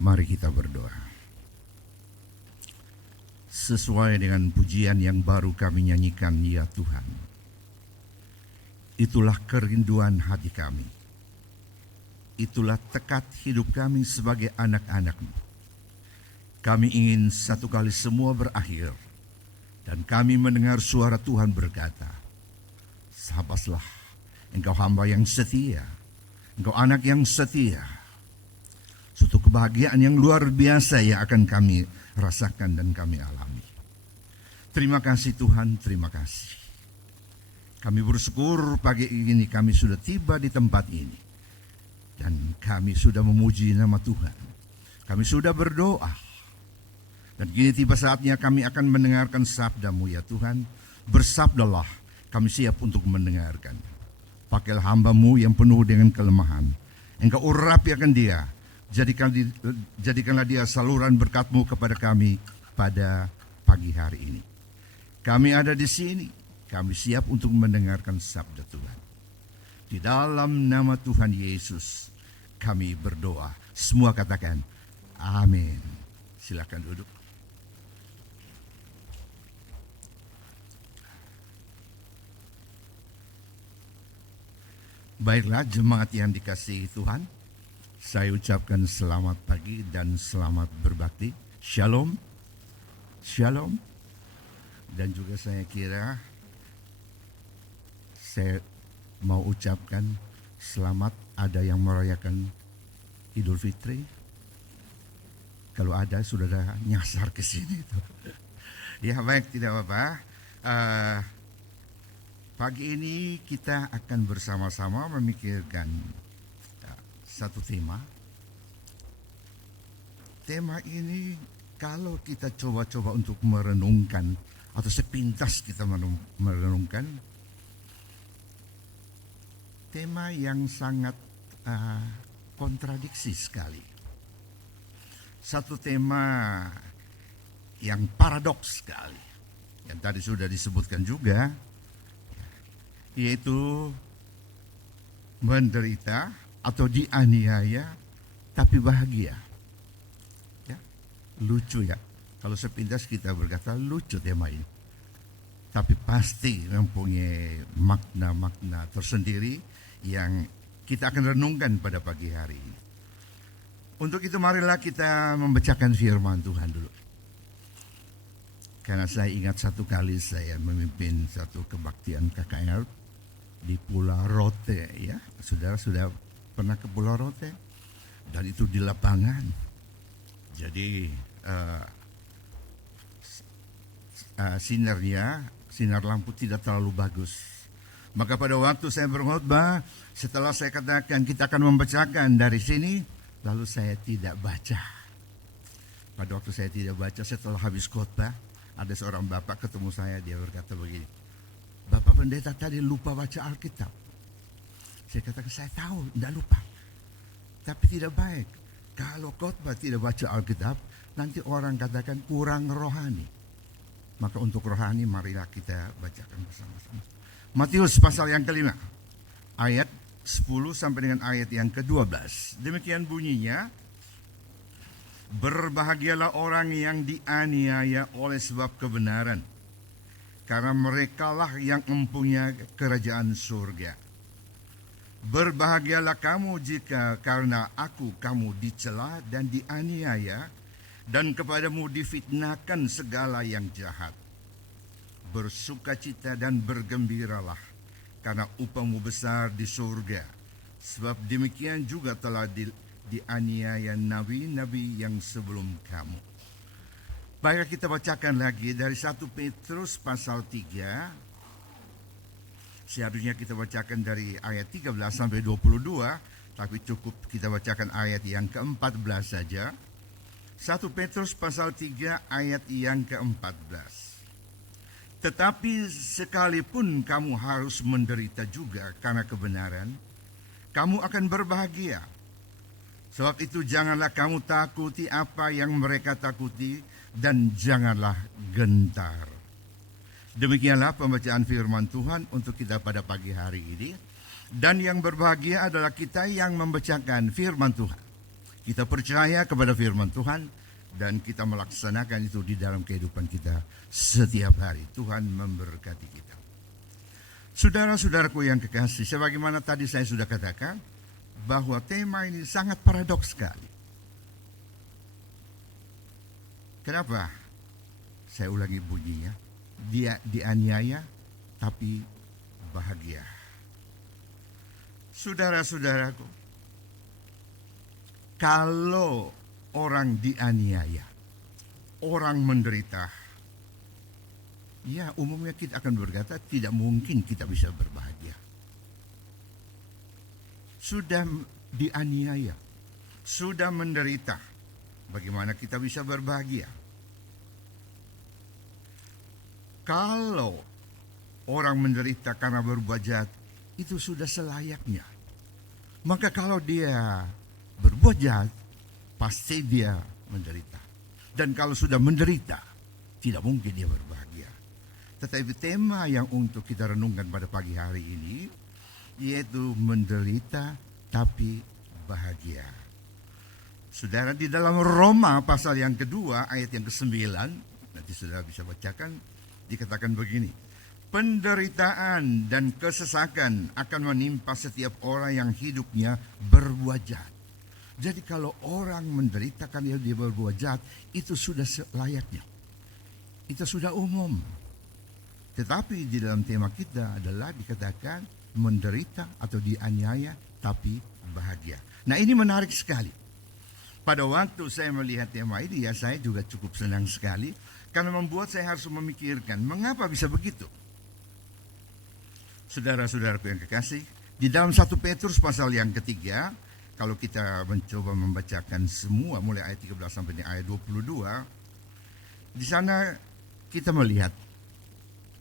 Mari kita berdoa. Sesuai dengan pujian yang baru kami nyanyikan, ya Tuhan, itulah kerinduan hati kami. Itulah tekad hidup kami sebagai anak-anak-Mu. Kami ingin satu kali semua berakhir, dan kami mendengar suara Tuhan berkata, "Sabarlah, engkau hamba yang setia, engkau anak yang setia." Suatu kebahagiaan yang luar biasa yang akan kami rasakan dan kami alami. Terima kasih Tuhan, terima kasih. Kami bersyukur pagi ini kami sudah tiba di tempat ini. Dan kami sudah memuji nama Tuhan. Kami sudah berdoa. Dan kini tiba saatnya kami akan mendengarkan sabda-Mu ya Tuhan. Bersabdalah, kami siap untuk mendengarkan. Pakailah hamba-Mu yang penuh dengan kelemahan. Engkau urapi akan dia. Jadikanlah dia saluran berkat-Mu kepada kami pada pagi hari ini. Kami ada di sini. Kami siap untuk mendengarkan sabda Tuhan. Di dalam nama Tuhan Yesus kami berdoa. Semua katakan amin. Silakan duduk. Baiklah jemaat yang dikasihi Tuhan, saya ucapkan selamat pagi dan selamat berbakti. Shalom. Shalom. Dan juga saya kira saya mau ucapkan selamat ada yang merayakan Idul Fitri. Kalau ada sudah nyasar ke sini. Ya baik, tidak apa-apa. Pagi ini kita akan bersama-sama memikirkan satu tema. Tema ini kalau kita coba-coba untuk merenungkan atau sepintas kita merenungkan, tema yang sangat kontradiksi sekali. Satu tema yang paradoks sekali, yang tadi sudah disebutkan juga, yaitu menderita atau dianiaya tapi bahagia. Ya, lucu ya. Kalau sepintas kita berkata lucu tema ini. Tapi pasti mempunyai makna-makna tersendiri yang kita akan renungkan pada pagi hari ini. Untuk itu marilah kita membacakan firman Tuhan dulu. Karena saya ingat satu kali saya memimpin satu kebaktian KKR di Pulau Rote ya. Saudara sudah pernah ke Pulau Rote? Dan itu di lapangan. Jadi sinar lampu tidak terlalu bagus. Maka pada waktu saya berkhotbah, setelah saya katakan kita akan membacakan dari sini, lalu saya tidak baca. Pada waktu saya tidak baca, setelah habis khotbah, ada seorang bapak ketemu saya, dia berkata begini, "Bapak pendeta tadi lupa baca Alkitab." Saya katakan, saya tahu, tidak lupa. Tapi tidak baik. Kalau khotbah tidak baca Alkitab, nanti orang katakan kurang rohani. Maka untuk rohani marilah kita bacakan bersama-sama. Matius pasal yang kelima, ayat 10 sampai dengan ayat yang ke-12. Demikian bunyinya, "Berbahagialah orang yang dianiaya oleh sebab kebenaran, karena merekalah yang mempunyai kerajaan surga. Berbahagialah kamu jika karena aku kamu dicela dan dianiaya, dan kepadamu difitnahkan segala yang jahat. Bersukacita dan bergembiralah, karena upahmu besar di surga. Sebab demikian juga telah dianiaya nabi-nabi yang sebelum kamu." Baiklah kita bacakan lagi dari 1 Petrus pasal 3. Seharusnya kita bacakan dari ayat 13 sampai 22, tapi cukup kita bacakan ayat yang ke-14 saja. 1 Petrus pasal 3 ayat yang ke-14. "Tetapi sekalipun kamu harus menderita juga karena kebenaran, kamu akan berbahagia. Sebab itu janganlah kamu takuti apa yang mereka takuti, dan janganlah gentar." Demikianlah pembacaan firman Tuhan untuk kita pada pagi hari ini. Dan yang berbahagia adalah kita yang membacakan firman Tuhan. Kita percaya kepada firman Tuhan dan kita melaksanakan itu di dalam kehidupan kita setiap hari. Tuhan memberkati kita. Saudara-saudaraku yang kekasih, sebagaimana tadi saya sudah katakan, bahwa tema ini sangat paradoks sekali. Kenapa? Saya ulangi bunyinya. Dia dianiaya tapi bahagia. Saudara-saudaraku, kalau orang dianiaya, orang menderita, ya umumnya kita akan berkata tidak mungkin kita bisa berbahagia. Sudah dianiaya, sudah menderita, bagaimana kita bisa berbahagia? Kalau orang menderita karena berbuat jahat, itu sudah selayaknya. Maka kalau dia berbuat jahat, pasti dia menderita. Dan kalau sudah menderita, tidak mungkin dia berbahagia. Tetapi tema yang untuk kita renungkan pada pagi hari ini, yaitu menderita tapi bahagia. Saudara, di dalam Roma pasal yang kedua ayat yang ke-9, nanti saudara bisa bacakan, dikatakan begini. Penderitaan dan kesesakan akan menimpa setiap orang yang hidupnya berbuat jahat. Jadi kalau orang menderita karena dia berbuat jahat, itu sudah layaknya. Itu sudah umum. Tetapi di dalam tema kita adalah dikatakan menderita atau dianiaya tapi bahagia. Nah, ini menarik sekali. Pada waktu saya melihat tema ini, ya saya juga cukup senang sekali karena membuat saya harus memikirkan mengapa bisa begitu. Saudara-saudaraku yang kekasih, di dalam 1 Petrus pasal yang ketiga, kalau kita mencoba membacakan semua mulai ayat 13 sampai ayat 22, di sana kita melihat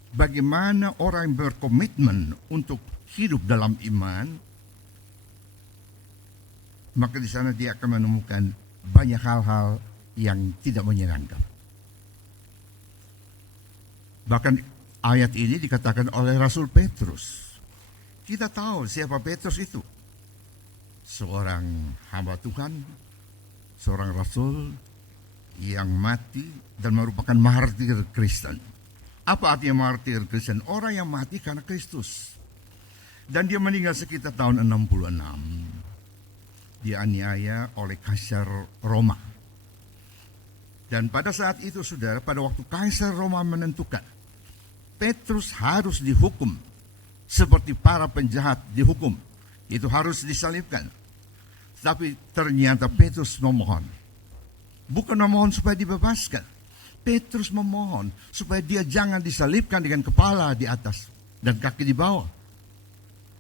bagaimana orang yang berkomitmen untuk hidup dalam iman, maka di sana dia akan menemukan banyak hal-hal yang tidak menyenangkan. Bahkan ayat ini dikatakan oleh Rasul Petrus. Kita tahu siapa Petrus itu. Seorang hamba Tuhan, seorang rasul yang mati dan merupakan martir Kristen. Apa artinya martir Kristen? Orang yang mati karena Kristus. Dan dia meninggal sekitar tahun 66. Dianiaya oleh Kaisar Roma. Dan pada saat itu, saudara, pada waktu Kaisar Roma menentukan Petrus harus dihukum seperti para penjahat dihukum, itu harus disalibkan. Tapi ternyata Petrus memohon, bukan memohon supaya dibebaskan. Petrus memohon supaya dia jangan disalibkan dengan kepala di atas dan kaki di bawah.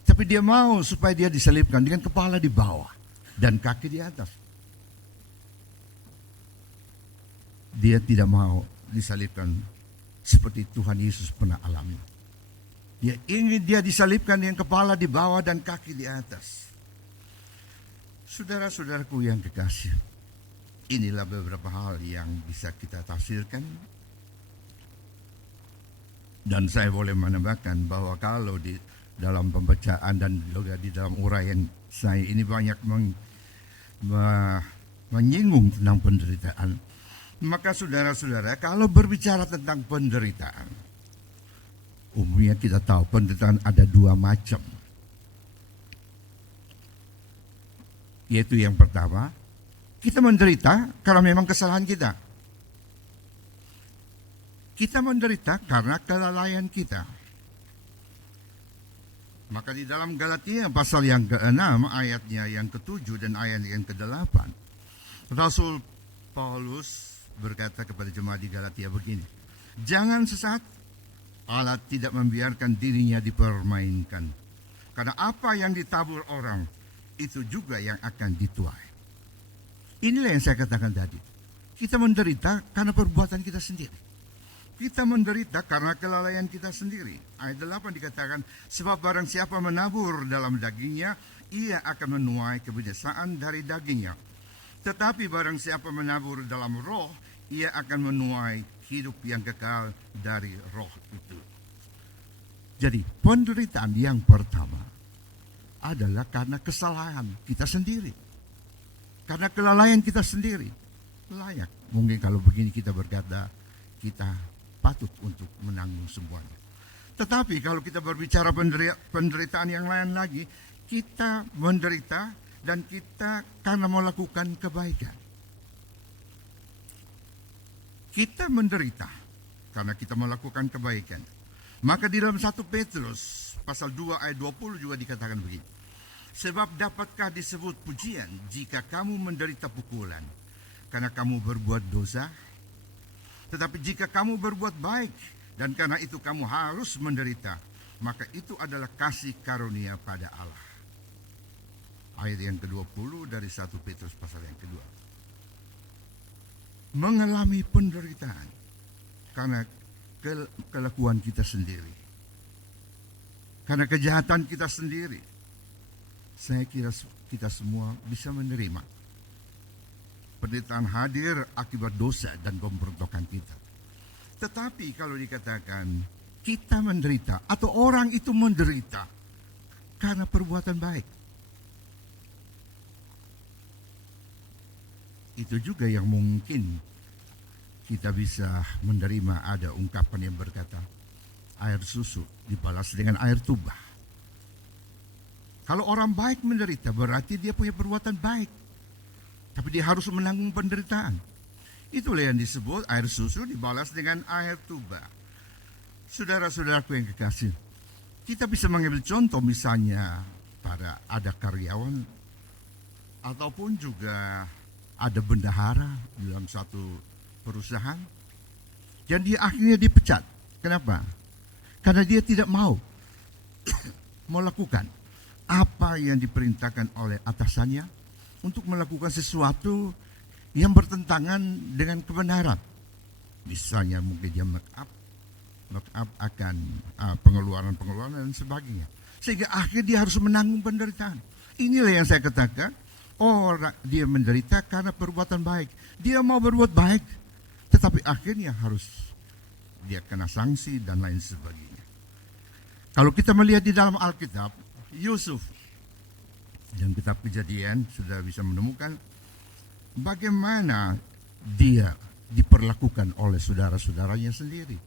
Tapi dia mau supaya dia disalibkan dengan kepala di bawah dan kaki di atas. Dia tidak mau disalibkan seperti Tuhan Yesus pernah alami. Dia ingin dia disalibkan dengan kepala di bawah dan kaki di atas. Saudara-saudaraku yang kekasih, inilah beberapa hal yang bisa kita tafsirkan. Dan saya boleh menambahkan bahwa kalau di dalam pembacaan dan juga di dalam uraian saya ini banyak menyinggung tentang penderitaan. Maka saudara-saudara, kalau berbicara tentang penderitaan, umumnya kita tahu penderitaan ada dua macam. Yaitu yang pertama, kita menderita karena memang kesalahan kita. Kita menderita karena kelalaian kita. Maka di dalam Galatia pasal yang ke-6, ayatnya yang ke-7 dan ayat yang ke-8, Rasul Paulus berkata kepada jemaat di Galatia begini, jangan sesat, Allah tidak membiarkan dirinya dipermainkan. Karena apa yang ditabur orang, itu juga yang akan dituai. Inilah yang saya katakan tadi. Kita menderita karena perbuatan kita sendiri. Kita menderita karena kelalaian kita sendiri. Ayat 8 dikatakan, sebab barang siapa menabur dalam dagingnya, ia akan menuai kebinasaan dari dagingnya. Tetapi barang siapa menabur dalam roh, ia akan menuai hidup yang kekal dari roh itu. Jadi penderitaan yang pertama adalah karena kesalahan kita sendiri. Karena kelalaian kita sendiri. Layak. Mungkin kalau begini kita berkata, kita patut untuk menanggung semuanya. Tetapi kalau kita berbicara penderitaan yang lain lagi, kita menderita dan kita karena melakukan kebaikan. Kita menderita karena kita melakukan kebaikan. Maka di dalam 1 Petrus pasal 2 ayat 20 juga dikatakan begini. Sebab dapatkah disebut pujian jika kamu menderita pukulan karena kamu berbuat dosa? Tetapi jika kamu berbuat baik dan karena itu kamu harus menderita, maka itu adalah kasih karunia pada Allah. Ayat yang ke-20 dari 1 Petrus pasal yang kedua. Mengalami penderitaan karena kelakuan kita sendiri. Karena kejahatan kita sendiri. Saya kira kita semua bisa menerima. Penderitaan hadir akibat dosa dan pemberontakan kita. Tetapi kalau dikatakan kita menderita atau orang itu menderita karena perbuatan baik, itu juga yang mungkin kita bisa menerima. Ada ungkapan yang berkata, air susu dibalas dengan air tuba. Kalau orang baik menderita, berarti dia punya perbuatan baik. Tapi dia harus menanggung penderitaan. Itulah yang disebut air susu dibalas dengan air tuba. Saudara-saudaraku yang kekasih, kita bisa mengambil contoh misalnya pada ada karyawan ataupun juga ada bendahara dalam satu perusahaan dan dia akhirnya dipecat. Kenapa? Karena dia tidak mau melakukan apa yang diperintahkan oleh atasannya untuk melakukan sesuatu yang bertentangan dengan kebenaran. Misalnya mungkin dia make up akan pengeluaran dan sebagainya. Sehingga akhirnya dia harus menanggung penderitaan. Inilah yang saya katakan, orang dia menderita karena perbuatan baik. Dia mau berbuat baik, tetapi akhirnya harus dia kena sanksi dan lain sebagainya. Kalau kita melihat di dalam Alkitab, Yusuf dalam kitab Kejadian sudah bisa menemukan bagaimana dia diperlakukan oleh saudara-saudaranya sendiri.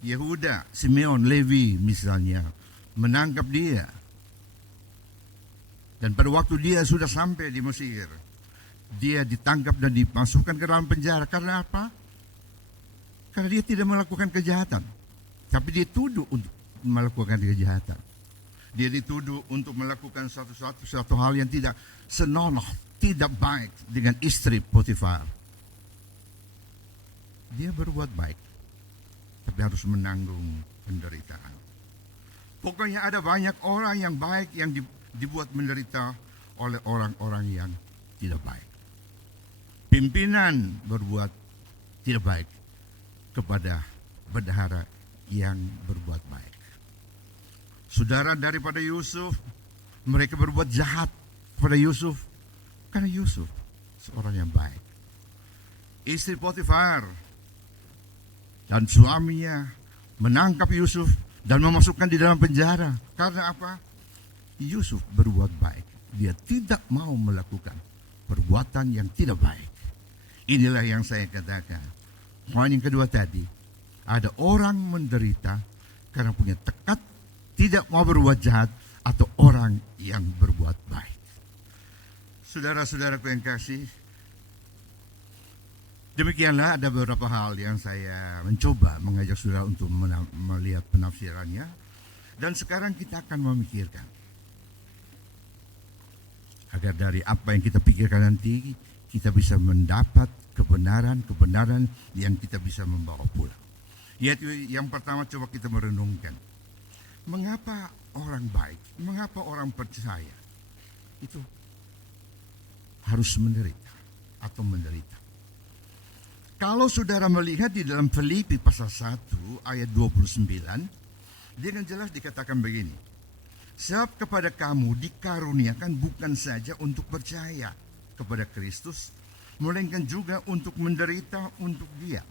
Yehuda, Simeon, Levi misalnya menangkap dia. Dan pada waktu dia sudah sampai di Mesir, dia ditangkap dan dimasukkan ke dalam penjara. Karena apa? Karena dia tidak melakukan kejahatan, tapi dia dituduh untuk melakukan kejahatan. Dia dituduh untuk melakukan suatu hal yang tidak senonoh, tidak baik dengan istri Potifar. Dia berbuat baik, tapi harus menanggung penderitaan. Pokoknya ada banyak orang yang baik yang dibuat menderita oleh orang-orang yang tidak baik. Pimpinan berbuat tidak baik kepada bendahara yang berbuat baik. Saudara daripada Yusuf, mereka berbuat jahat kepada Yusuf karena Yusuf seorang yang baik. Istri Potifar dan suaminya menangkap Yusuf dan memasukkan di dalam penjara. Karena apa? Yusuf berbuat baik. Dia tidak mau melakukan perbuatan yang tidak baik. Inilah yang saya katakan. Poin yang kedua tadi, ada orang menderita karena punya tekad tidak mau berbuat jahat atau orang yang berbuat baik. Saudara-saudaraku yang kasih, demikianlah ada beberapa hal yang saya mencoba mengajak saudara untuk melihat penafsirannya. Dan sekarang kita akan memikirkan agar dari apa yang kita pikirkan nanti kita bisa mendapat kebenaran yang kita bisa membawa pulang. Yaitu yang pertama, coba kita merenungkan, mengapa orang baik, mengapa orang percaya itu harus menderita atau menderita. Kalau saudara melihat di dalam Filipi pasal 1 ayat 29, dengan jelas dikatakan begini, sebab kepada kamu dikaruniakan bukan saja untuk percaya kepada Kristus, melainkan juga untuk menderita untuk Dia.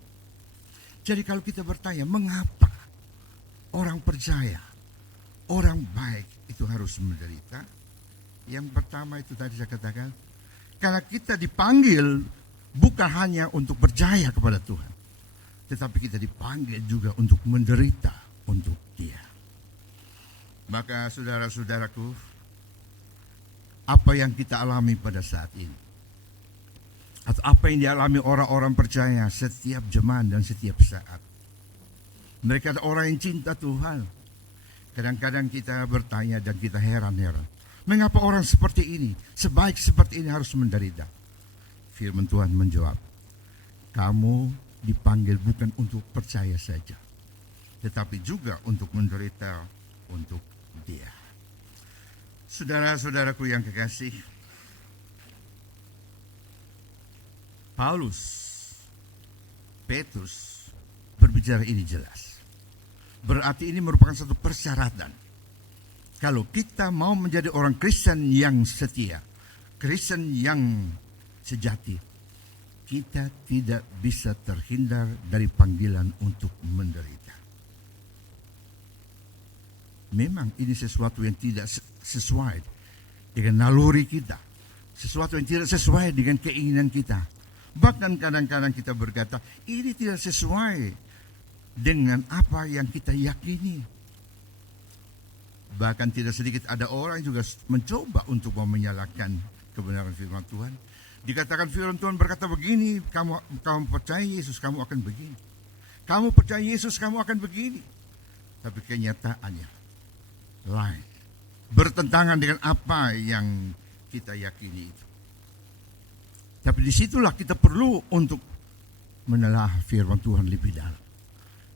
Jadi kalau kita bertanya, mengapa orang percaya, orang baik itu harus menderita? Yang pertama itu tadi saya katakan, Karena kita dipanggil bukan hanya untuk percaya kepada Tuhan, tetapi kita dipanggil juga untuk menderita untuk Dia. Maka saudara-saudaraku, apa yang kita alami pada saat ini, atau apa yang dialami orang-orang percaya setiap zaman dan setiap saat, mereka adalah orang yang cinta Tuhan. Kadang-kadang kita bertanya dan kita heran-heran, mengapa orang seperti ini, sebaik seperti ini harus menderita? Firman Tuhan menjawab, kamu dipanggil bukan untuk percaya saja, tetapi juga untuk menderita untuk Dia. Saudara-saudaraku yang kekasih, Paulus, Petrus berbicara ini jelas. Berarti ini merupakan satu persyaratan. Kalau kita mau menjadi orang Kristen yang setia, Kristen yang sejati, kita tidak bisa terhindar dari panggilan untuk menderita. Memang ini sesuatu yang tidak sesuai dengan naluri kita, sesuatu yang tidak sesuai dengan keinginan kita. Bahkan kadang-kadang kita berkata, ini tidak sesuai dengan apa yang kita yakini. Bahkan tidak sedikit ada orang juga mencoba untuk menyalahkan kebenaran firman Tuhan. Dikatakan firman Tuhan berkata begini, kamu percaya Yesus, kamu akan begini. Kamu percaya Yesus, kamu akan begini. Tapi kenyataannya lain, bertentangan dengan apa yang kita yakini itu. Tapi disitulah kita perlu untuk menelaah firman Tuhan lebih dalam.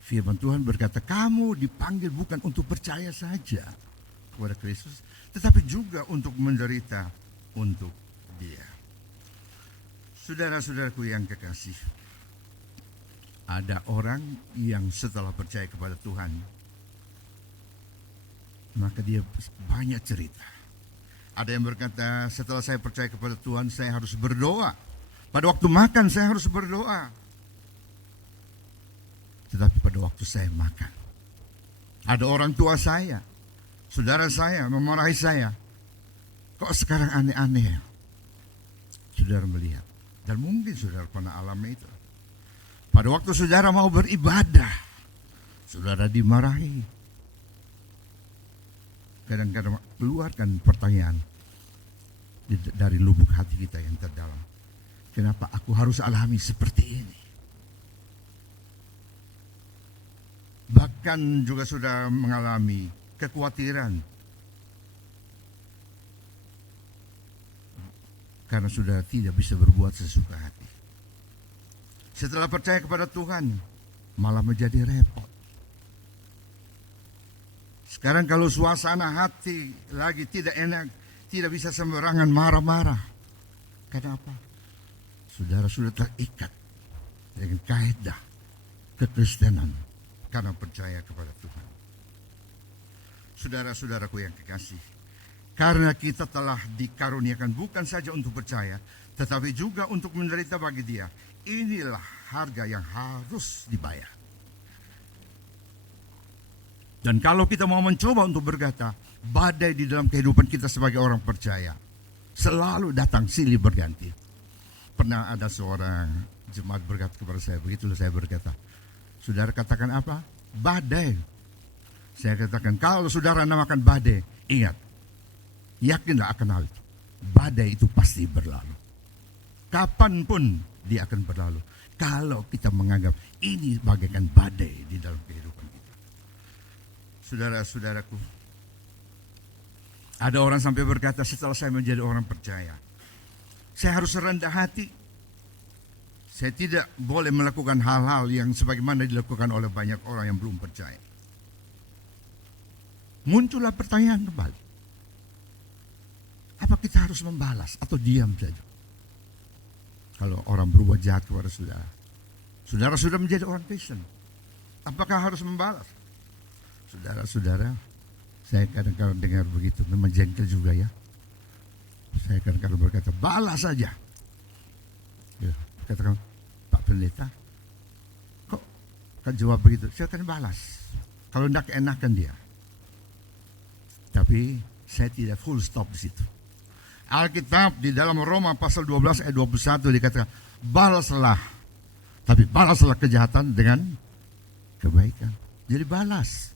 Firman Tuhan berkata, kamu dipanggil bukan untuk percaya saja kepada Kristus, tetapi juga untuk menderita untuk Dia. Saudara-saudaraku yang kekasih, ada orang yang setelah percaya kepada Tuhan, maka dia banyak cerita. Ada yang berkata, setelah saya percaya kepada Tuhan, saya harus berdoa. Pada waktu makan, saya harus berdoa. Tetapi pada waktu saya makan, ada orang tua saya, saudara saya memarahi saya. Kok sekarang aneh-aneh? Saudara melihat, dan mungkin saudara pernah alami itu. Pada waktu saudara mau beribadah, saudara dimarahi. Kadang-kadang keluarkan pertanyaan dari lubuk hati kita yang terdalam. Kenapa aku harus alami seperti ini? Bahkan juga sudah mengalami kekhawatiran karena sudah tidak bisa berbuat sesuka hati. Setelah percaya kepada Tuhan, malah menjadi repot. Sekarang kalau suasana hati lagi tidak enak, tidak bisa sembarangan marah-marah. Kenapa? Saudara sudah terikat dengan kaidah kekristenan karena percaya kepada Tuhan. Saudara-saudaraku yang kekasih, karena kita telah dikaruniakan bukan saja untuk percaya, tetapi juga untuk menderita bagi Dia. Inilah harga yang harus dibayar. Dan kalau kita mau mencoba untuk berkata, badai di dalam kehidupan kita sebagai orang percaya selalu datang silih berganti. Pernah ada seorang jemaat berkata kepada saya, begitulah saya berkata, saudara katakan apa? Badai. Saya katakan, kalau saudara namakan badai, ingat, yakinlah akan hal itu. Badai itu pasti berlalu. Kapanpun dia akan berlalu. Kalau kita menganggap ini bagaikan badai di dalam kehidupan kita. Saudara-saudaraku, ada orang sampai berkata, setelah saya menjadi orang percaya, saya harus rendah hati. Saya tidak boleh melakukan hal-hal yang sebagaimana dilakukan oleh banyak orang yang belum percaya. Muncullah pertanyaan kembali. Apa kita harus membalas atau diam saja? Kalau orang berbuat jahat kepada saudara, saudara sudah menjadi orang Kristen, apakah harus membalas? Saudara-saudara, saya kadang-kadang dengar begitu, memang jengkel juga ya. Saya kadang-kadang berkata, balas saja. Ya, katakan, Pak Pendeta, kok kan jawab begitu? Saya akan balas. Kalau tidak enakan dia. Tapi saya tidak full stop di situ. Alkitab di dalam Roma pasal 12 ayat 21 dikatakan, balaslah, tapi balaslah kejahatan dengan kebaikan. Jadi balas.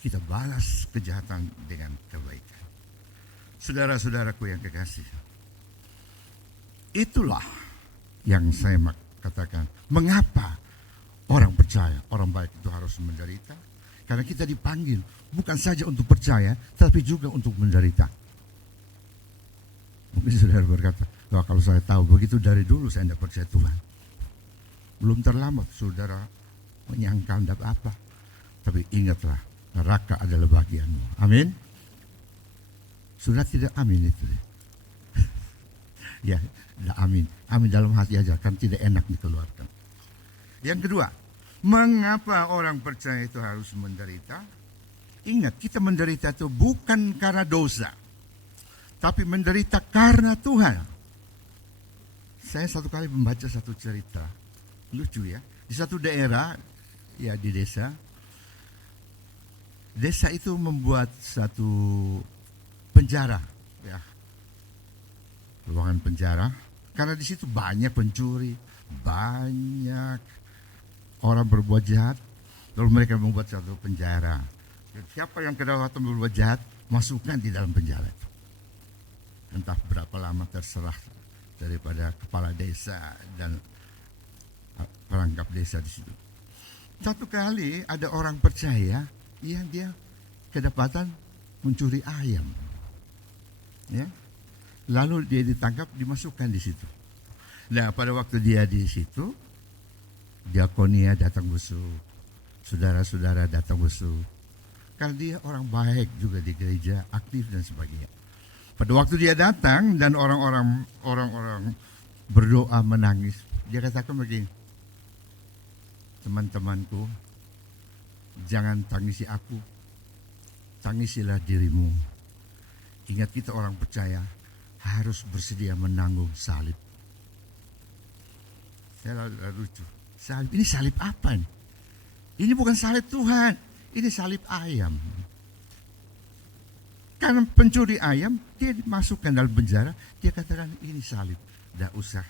Kita balas kejahatan dengan kebaikan. Saudara-saudaraku yang kekasih, itulah yang saya katakan, mengapa orang percaya, orang baik itu harus menderita? Karena kita dipanggil bukan saja untuk percaya, tapi juga untuk menderita. Mungkin saudara berkata, wah, kalau saya tahu begitu dari dulu saya tidak percaya Tuhan. Belum terlambat saudara menyangkal tidak apa. Tapi ingatlah, neraka adalah bagianmu. Amin. Sudah tidak amin itu. Ya, tidak amin. Amin dalam hati aja, kan tidak enak dikeluarkan. Yang kedua, mengapa orang percaya itu harus menderita? Ingat, kita menderita itu bukan karena dosa, tapi menderita karena Tuhan. Saya satu kali membaca satu cerita, lucu ya. Di satu daerah, ya di desa itu membuat satu penjara, ya, ruangan penjara, karena di situ banyak pencuri, banyak orang berbuat jahat, lalu mereka membuat satu penjara. Dan siapa yang kedapatan berbuat jahat, masukkan di dalam penjara itu. Entah berapa lama terserah daripada kepala desa dan perangkap desa di situ. Satu kali ada orang percaya yang dia kedapatan mencuri ayam, ya. Lalu dia ditangkap, dimasukkan di situ. Nah, pada waktu dia di situ, diakonia datang busuk, saudara-saudara datang busuk. Karena dia orang baik juga di gereja, aktif dan sebagainya. Pada waktu dia datang dan orang-orang berdoa menangis, dia katakan begini, teman-temanku, jangan tangisi aku, tangisilah dirimu. Ingat, kita orang percaya harus bersedia menanggung salib. Saya lalu lucu. Salib, ini salib apa nih? Ini bukan salib Tuhan, ini salib ayam. Karena pencuri ayam, dia dimasukkan dalam penjara, dia katakan ini salib. Tidak usah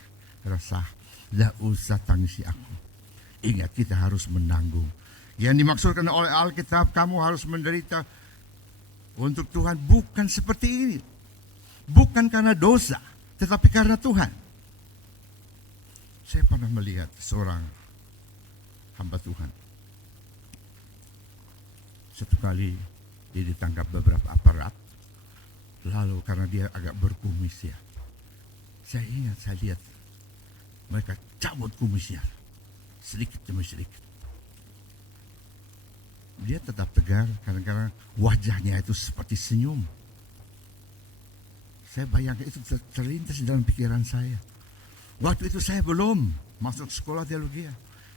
resah, tidak usah tangisi aku. Ingat, kita harus menanggung. Yang dimaksudkan oleh Alkitab, kamu harus menderita untuk Tuhan, bukan seperti ini. Bukan karena dosa, tetapi karena Tuhan. Saya pernah melihat seorang hamba Tuhan. Satu kali dia ditangkap beberapa aparat, lalu karena dia agak berkumis ya, saya ingat, saya lihat mereka cabut kumisnya sedikit demi sedikit. Dia tetap tegar, kadang-kadang wajahnya itu seperti senyum. Saya bayangkan itu terlintas dalam pikiran saya. Waktu itu saya belum masuk sekolah teologi.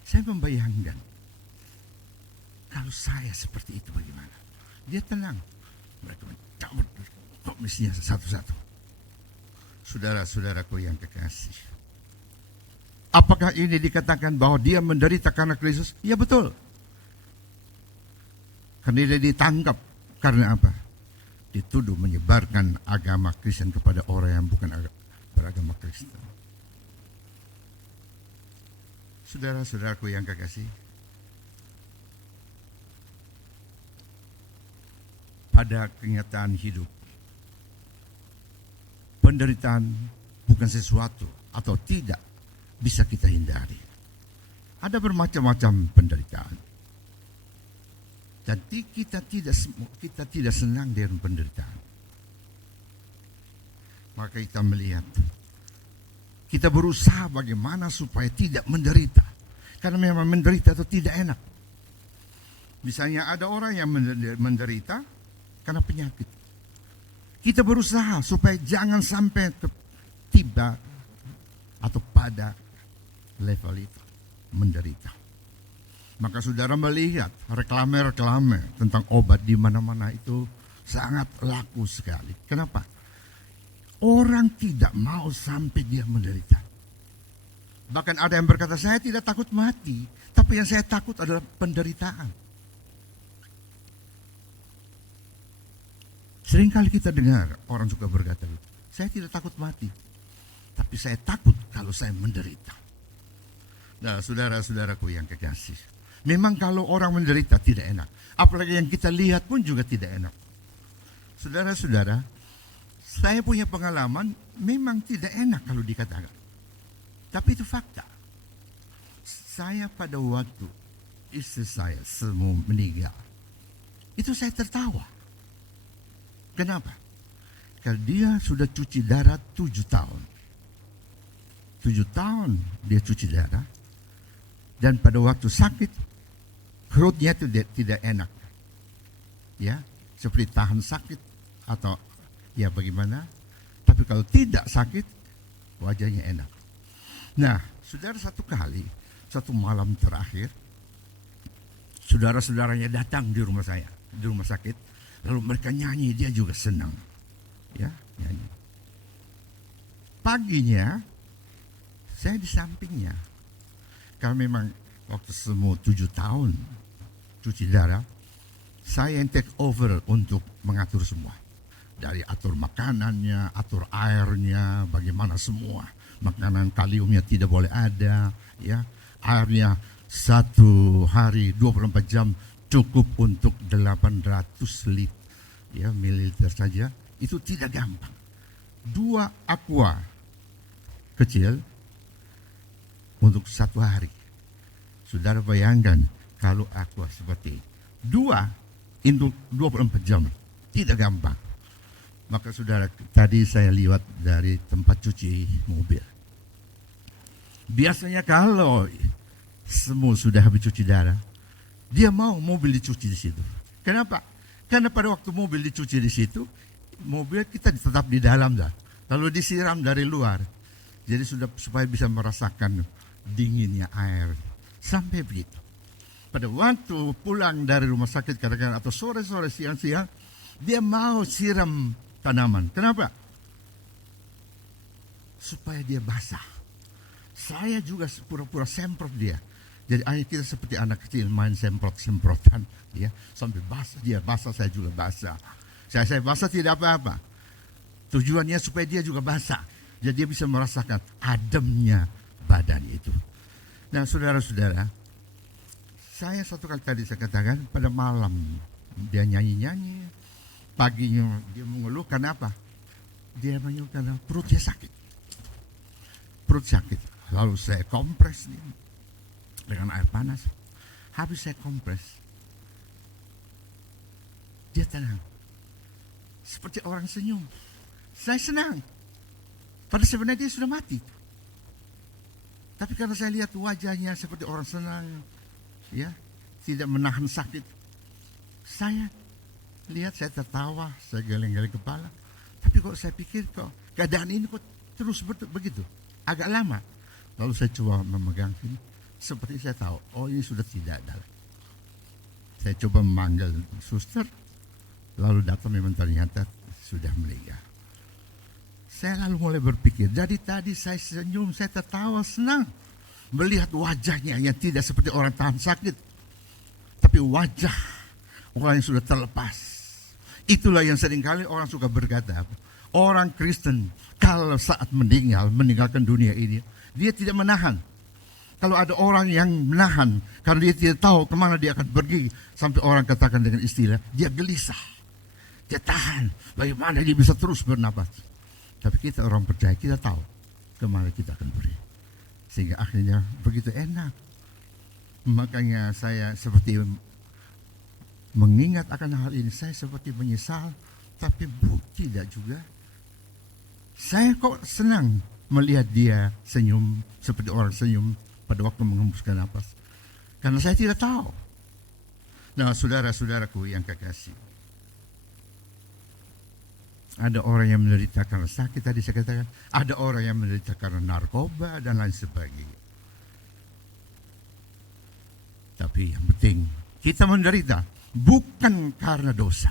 Saya membayangkan, kalau saya seperti itu bagaimana? Dia tenang. Mereka mencabut kumisnya satu-satu. Saudara-saudaraku yang kekasih, apakah ini dikatakan bahwa dia menderita karena Kristus? Ya, betul. Karena dia ditangkap. Karena apa? Dituduh menyebarkan agama Kristen kepada orang yang bukan beragama Kristen. Saudara-saudaraku yang kekasih, pada kenyataan hidup, penderitaan bukan sesuatu atau tidak bisa kita hindari. Ada bermacam-macam penderitaan. Dan kita tidak senang dengan penderitaan. Maka kita melihat, kita berusaha bagaimana supaya tidak menderita. Karena memang menderita itu tidak enak. Misalnya ada orang yang menderita karena penyakit. Kita berusaha supaya jangan sampai tiba atau pada level itu, menderita. Maka saudara melihat reklame-reklame tentang obat di mana-mana itu sangat laku sekali. Kenapa? Orang tidak mau sampai dia menderita. Bahkan ada yang berkata, saya tidak takut mati, tapi yang saya takut adalah penderitaan. Seringkali kita dengar orang suka berkata, saya tidak takut mati, tapi saya takut kalau saya menderita. Nah, saudara-saudaraku yang kekasih, memang kalau orang menderita tidak enak. Apalagi yang kita lihat pun juga tidak enak. Saudara-saudara, saya punya pengalaman memang tidak enak kalau dikatakan. Tapi itu fakta. Saya pada waktu istri saya semua meninggal, itu saya tertawa. Kenapa? Karena dia sudah cuci darah 7 tahun. 7 tahun dia cuci darah. Dan pada waktu sakit, perutnya itu tidak enak. Ya, seperti tahan sakit atau ya bagaimana. Tapi kalau tidak sakit, wajahnya enak. Nah, saudara, satu malam terakhir, saudara-saudaranya datang di rumah saya, di rumah sakit. Lalu mereka nyanyi, dia juga senang. Ya, nyanyi. Paginya, saya di sampingnya. Karena memang waktu semua 7 tahun cuci darah, saya yang take over untuk mengatur semua. Dari atur makanannya, atur airnya, bagaimana semua. Makanan kaliumnya tidak boleh ada, ya. Airnya 1 hari 24 jam cukup untuk 800 mililiter saja. Itu tidak gampang. 2 aqua kecil untuk 1 hari. Saudara bayangkan kalau aqua seperti 2 untuk 24 jam. Tidak gampang. Maka saudara, tadi saya lihat dari tempat cuci mobil. Biasanya kalau semua sudah habis cuci darah, dia mau mobil dicuci di situ. Kenapa? Karena pada waktu mobil dicuci di situ, mobil kita tetap di dalam dah. Lalu disiram dari luar. Jadi sudah supaya bisa merasakan dinginnya air. Sampai begitu. Pada waktu pulang dari rumah sakit kadang-kadang atau sore-sore siang-siang, dia mau siram tanaman. Kenapa? Supaya dia basah. Saya juga pura-pura semprot dia. Jadi kita seperti anak kecil main semprot-semprotan, ya, sampai basah dia basah, saya juga basah. Saya basah tidak apa-apa. Tujuannya supaya dia juga basah. Jadi dia bisa merasakan ademnya badan itu. Nah, saudara-saudara, saya satu kali tadi saya katakan pada malam dia nyanyi-nyanyi, paginya dia mengeluh. Kenapa? Dia mengeluh karena perutnya sakit. Perut sakit. Lalu saya kompres dia dengan air panas. Habis saya kompres, dia tenang. Seperti orang senyum. Saya senang. Padahal sebenarnya dia sudah mati. Tapi karena saya lihat wajahnya seperti orang senang, ya, tidak menahan sakit. Saya lihat, saya tertawa, saya geleng-geleng kepala. Tapi kok saya pikir kok keadaan ini kok terus begitu. Agak lama. Lalu saya coba memegang ini. Seperti saya tahu, oh ini sudah tidak ada. Saya coba memanggil suster, lalu datang memang ternyata sudah meninggal. Saya lalu mulai berpikir, dari tadi saya senyum, saya tertawa, senang. Melihat wajahnya yang tidak seperti orang tahan sakit. Tapi wajah orang yang sudah terlepas. Itulah yang seringkali orang suka berkata, orang Kristen kalau saat meninggalkan dunia ini, dia tidak menahan. Kalau ada orang yang menahan karena dia tidak tahu kemana dia akan pergi, sampai orang katakan dengan istilah, dia gelisah, dia tahan, bagaimana dia bisa terus bernapas. Tapi kita orang percaya, kita tahu kemana kita akan pergi, sehingga akhirnya begitu enak. Makanya saya seperti mengingat akan hal ini, saya seperti menyesal, tapi tidak juga. Saya kok senang melihat dia senyum seperti orang senyum pada waktu menghembuskan napas. Karena saya tidak tahu. Nah, saudara-saudaraku yang kekasih, ada orang yang menderita karena sakit, tadi saya katakan. Ada orang yang menderita karena narkoba dan lain sebagainya. Tapi yang penting, kita menderita bukan karena dosa.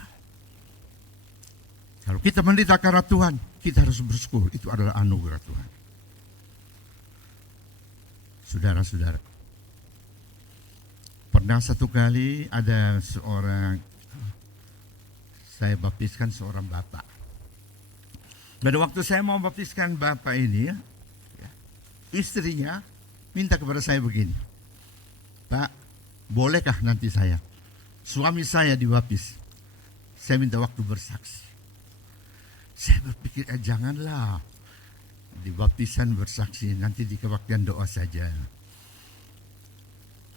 Kalau kita menderita karena Tuhan, kita harus bersyukur. Itu adalah anugerah Tuhan. Saudara-saudara, pernah satu kali ada saya baptiskan seorang bapak. Pada waktu saya mau baptiskan bapak ini, istrinya minta kepada saya begini, Pak, bolehkah nanti suami saya dibaptis? Saya minta waktu bersaksi. Saya berpikir, janganlah dibaptisan bersaksi, nanti di kebaktian doa saja.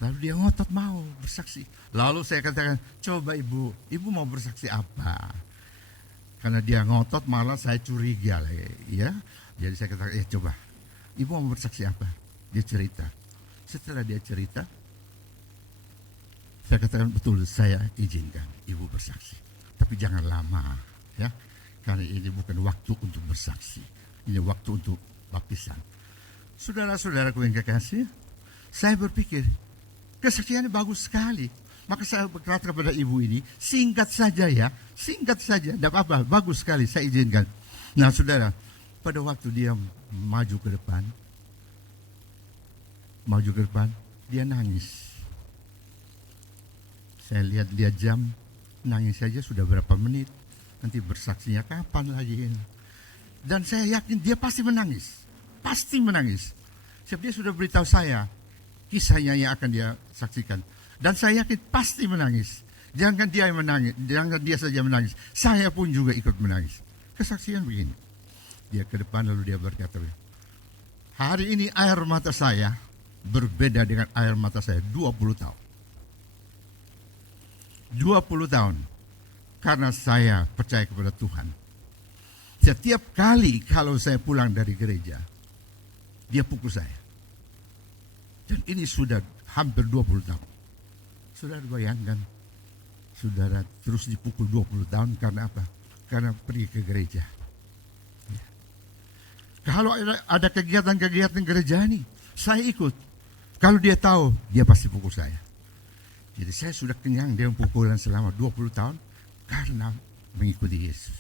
Lalu dia ngotot mau bersaksi. Lalu saya katakan, coba ibu mau bersaksi apa? Karena dia ngotot, malah saya curiga, ya. Jadi saya katakan, coba, ibu mau bersaksi apa? Dia cerita. Setelah dia cerita, saya katakan, betul, saya izinkan ibu bersaksi, tapi jangan lama, ya, karena ini bukan waktu untuk bersaksi, ini waktu untuk baptisan. Saudara-saudaraku yang kekasih, saya berpikir kesaksiannya bagus sekali. Maka saya berkata kepada ibu ini, singkat saja, tidak apa-apa, bagus sekali, saya izinkan. Nah saudara, pada waktu dia maju ke depan, dia nangis. Saya lihat dia jam, nangis saja sudah berapa menit, nanti bersaksinya kapan lagi. Dan saya yakin dia pasti menangis. Sebab dia sudah beritahu saya kisahnya yang akan dia saksikan. Dan saya yakin pasti menangis. Jangan dia saja menangis, saya pun juga ikut menangis. Kesaksian begini. Dia ke depan lalu dia berkata, hari ini air mata saya berbeda dengan air mata saya 20 tahun. 20 tahun. Karena saya percaya kepada Tuhan. Setiap kali kalau saya pulang dari gereja, dia pukul saya. Dan ini sudah hampir 20 tahun. Saudara bayangkan, saudara terus dipukul 20 tahun karena apa? Karena pergi ke gereja. Ya. Kalau ada kegiatan-kegiatan gereja ini, saya ikut. Kalau dia tahu, dia pasti pukul saya. Jadi saya sudah kenyang dengan pukulan selama 20 tahun karena mengikuti Yesus.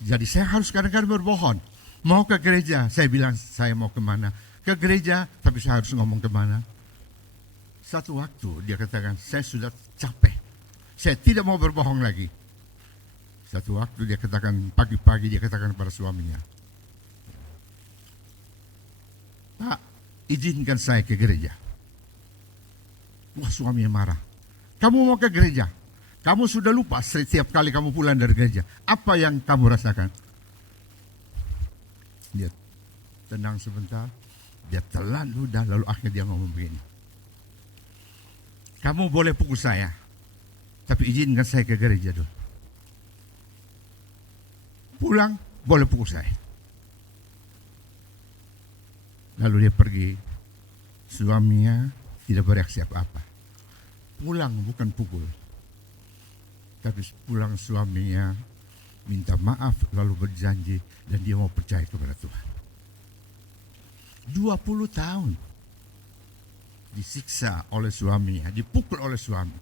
Jadi saya harus kadang-kadang berbohong. Mau ke gereja, saya bilang saya mau kemana. Ke gereja, tapi saya harus ngomong kemana. Satu waktu dia katakan, saya sudah capek. Saya tidak mau berbohong lagi. Satu waktu dia katakan, pagi-pagi dia katakan kepada suaminya, Pak, izinkan saya ke gereja. Wah, suaminya marah. Kamu mau ke gereja? Kamu sudah lupa setiap kali kamu pulang dari gereja. Apa yang kamu rasakan? Dia tenang sebentar. Dia telan ludah, lalu akhirnya dia ngomong begini. Kamu boleh pukul saya, tapi izinkan saya ke gereja dulu. Pulang, boleh pukul saya. Lalu dia pergi. Suaminya tidak bereaksi apa-apa. Pulang bukan pukul. Tapi pulang suaminya minta maaf, lalu berjanji, dan dia mau percaya kepada Tuhan. 20 tahun disiksa oleh suaminya, dipukul oleh suami.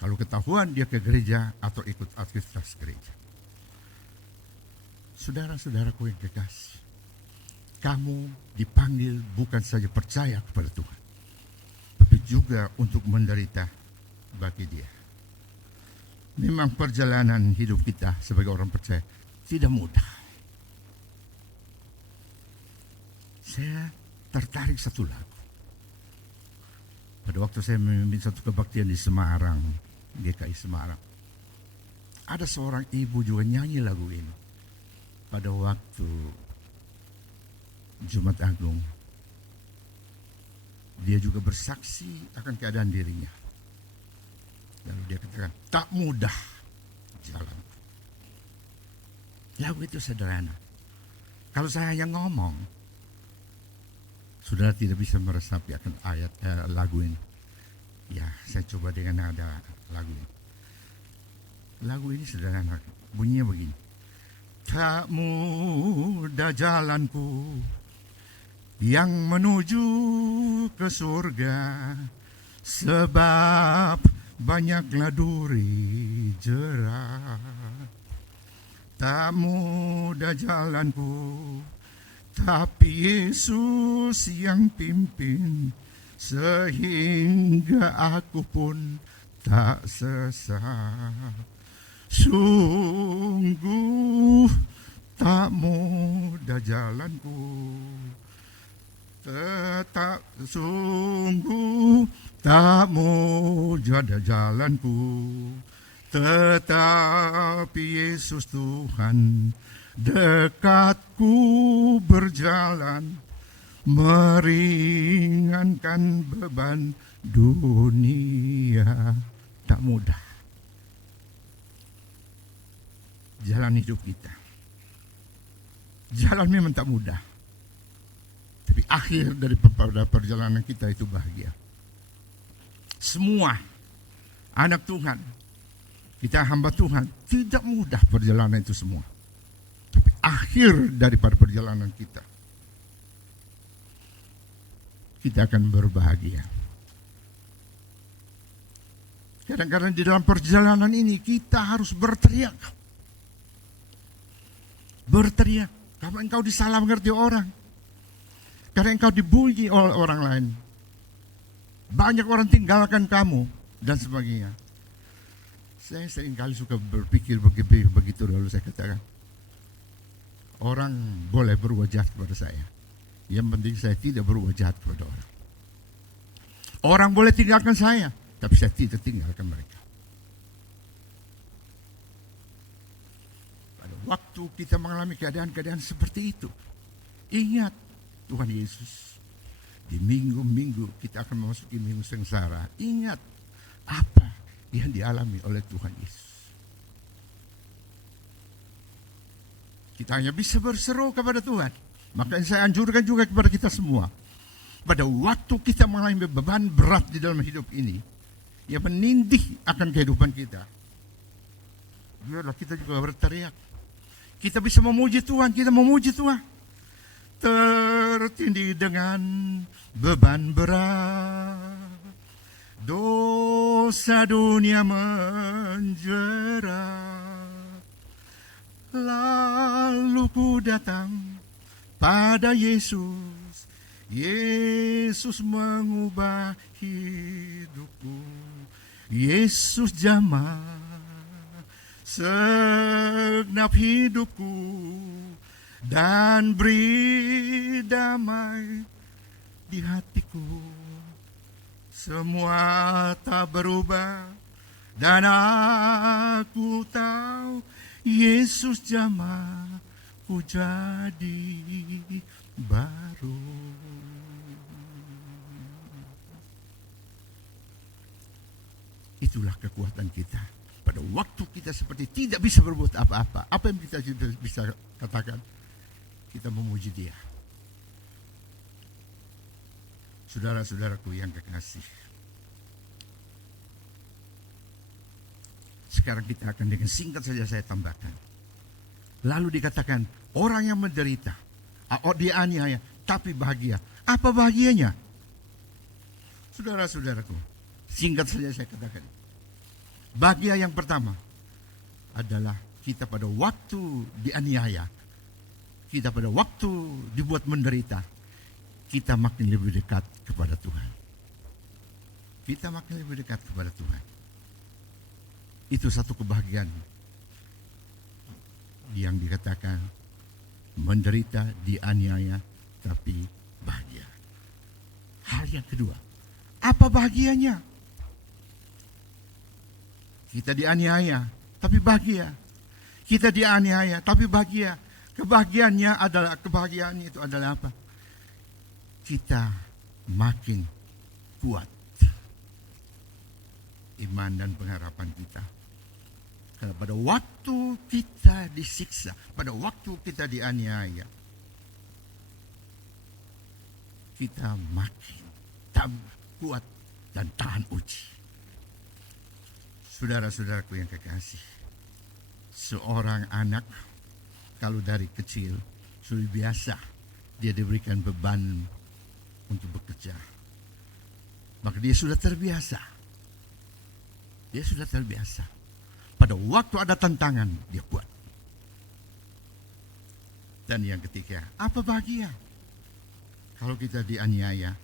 Kalau ketahuan dia ke gereja atau ikut aktivitas gereja. Saudara-saudaraku yang kekasih, kamu dipanggil bukan saja percaya kepada Tuhan, tapi juga untuk menderita bagi Dia. Memang perjalanan hidup kita sebagai orang percaya tidak mudah. Saya tertarik satu lagu. Pada waktu saya memimpin satu kebaktian di Semarang, GKI Semarang, ada seorang ibu juga nyanyi lagu ini. Pada waktu Jumat Agung, dia juga bersaksi akan keadaan dirinya. Lalu dia katakan, tak mudah jalan. Lagu itu sederhana. Kalau saya hanya ngomong, saudara tidak bisa meresapi akan lagu ini. Ya, saya coba dengan nada lagu ini. Lagu ini sederhana, bunyinya begini. Tak mudah jalanku yang menuju ke surga, sebab banyaklah duri jerat. Tak mudah jalanku, tapi Yesus yang pimpin, sehingga aku pun tak sesat. Sungguh tak mudah jalanku, tetap sungguh tak mudah jalanku, tetapi Yesus Tuhan dekatku berjalan, meringankan beban dunia. Tak mudah jalan hidup kita. Jalan memang tak mudah, tapi akhir daripada perjalanan kita itu bahagia. Semua anak Tuhan, kita hamba Tuhan, tidak mudah perjalanan itu semua. Tapi akhir daripada perjalanan kita akan berbahagia. Kadang-kadang di dalam perjalanan ini kita harus berteriak. Berteriak. Kalau engkau disalah mengerti orang, karena engkau dibully oleh orang lain, banyak orang tinggalkan kamu, dan sebagainya. Saya seringkali suka berpikir begitu, lalu saya katakan, orang boleh berbuat jahat kepada saya, yang penting saya tidak berbuat jahat kepada orang. Orang boleh tinggalkan saya, tapi saya tidak tinggalkan mereka. Pada waktu kita mengalami keadaan-keadaan seperti itu, ingat Tuhan Yesus. Di minggu-minggu kita akan memasuki minggu sengsara. Ingat apa yang dialami oleh Tuhan Yesus. Kita hanya bisa berseru kepada Tuhan. Makanya saya anjurkan juga kepada kita semua. Pada waktu kita mengalami beban berat di dalam hidup ini, yang menindih akan kehidupan kita, biarlah kita juga berteriak. Kita bisa memuji Tuhan, kita memuji Tuhan. Tertindih dengan beban berat, dosa dunia menjerat, lalu ku datang pada Yesus. Yesus mengubah hidupku, Yesus jamah segenap hidupku, dan beri damai di hatiku. Semua tak berubah, dan aku tahu Yesus jamah ku jadi baru. Itulah kekuatan kita. Pada waktu kita seperti tidak bisa berbuat apa-apa, apa yang kita bisa katakan? Kita memuji Dia. Saudara-saudaraku yang kekasih, sekarang kita akan dengan singkat saja saya tambahkan. Lalu dikatakan orang yang menderita, dianiaya, tapi bahagia. Apa bahagianya? Saudara-saudaraku, singkat saja saya katakan. Bahagia yang pertama adalah kita pada waktu dianiaya, kita pada waktu dibuat menderita, kita makin lebih dekat kepada Tuhan. Kita makin lebih dekat kepada Tuhan. Itu satu kebahagiaan yang dikatakan menderita, dianiaya, tapi bahagia. Hal yang kedua, apa bahagianya? Kita dianiaya, tapi bahagia. Kita dianiaya, tapi bahagia. Kebahagiaannya itu adalah apa? Kita makin kuat iman dan pengharapan kita. Karena pada waktu kita disiksa, pada waktu kita dianiaya, kita makin tambah kuat dan tahan uji. Saudara-saudaraku yang kekasih, seorang anak kalau dari kecil sudah biasa dia diberikan beban untuk bekerja, maka dia sudah terbiasa. Dia sudah terbiasa. Pada waktu ada tantangan, dia kuat. Dan yang ketiga, apa bahagia? Kalau kita dianiaya,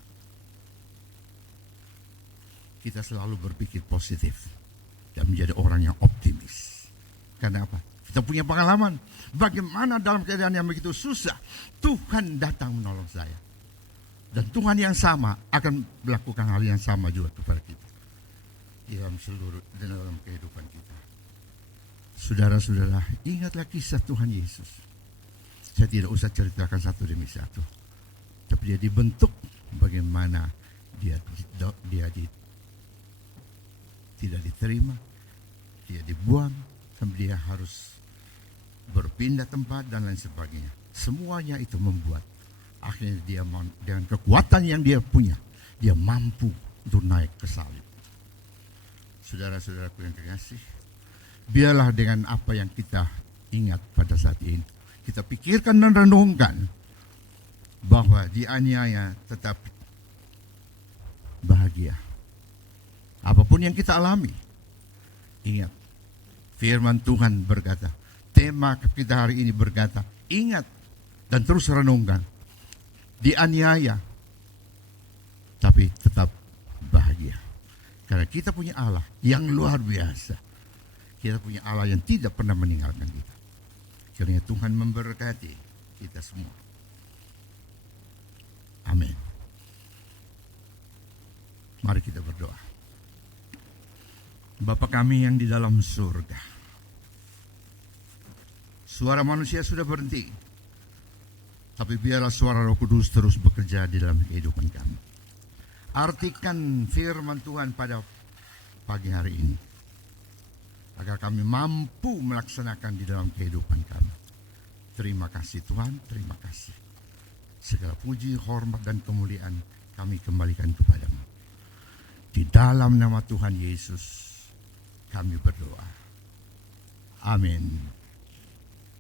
kita selalu berpikir positif dan menjadi orang yang optimis. Karena apa? Kita punya pengalaman bagaimana dalam keadaan yang begitu susah Tuhan datang menolong saya. Dan Tuhan yang sama akan melakukan hal yang sama juga kepada kita dalam kehidupan kita. Saudara-saudara, ingatlah kisah Tuhan Yesus. Saya tidak usah ceritakan satu demi satu, tapi dia dibentuk bagaimana dia tidak diterima, dia dibuang, sampai dia harus berpindah tempat dan lain sebagainya. Semuanya itu membuat akhirnya dia dengan kekuatan yang dia punya, dia mampu untuk naik ke salib. Saudara-saudaraku yang terkasih, biarlah dengan apa yang kita ingat pada saat ini, kita pikirkan dan renungkan bahwa dianiaya tetap bahagia. Apapun yang kita alami, ingat, firman Tuhan berkata, tema kita hari ini berkata, ingat dan terus renungkan, dianiaya tapi tetap bahagia. Karena kita punya Allah yang luar biasa. Kita punya Allah yang tidak pernah meninggalkan kita. Kiranya Tuhan memberkati kita semua. Amin. Mari kita berdoa. Bapa kami yang di dalam surga, suara manusia sudah berhenti, tapi biarlah suara Roh Kudus terus bekerja di dalam kehidupan kami. Artikan firman Tuhan pada pagi hari ini, agar kami mampu melaksanakan di dalam kehidupan kami. Terima kasih Tuhan, terima kasih. Segala puji, hormat, dan kemuliaan kami kembalikan kepadamu. Di dalam nama Tuhan Yesus kami berdoa. Amin.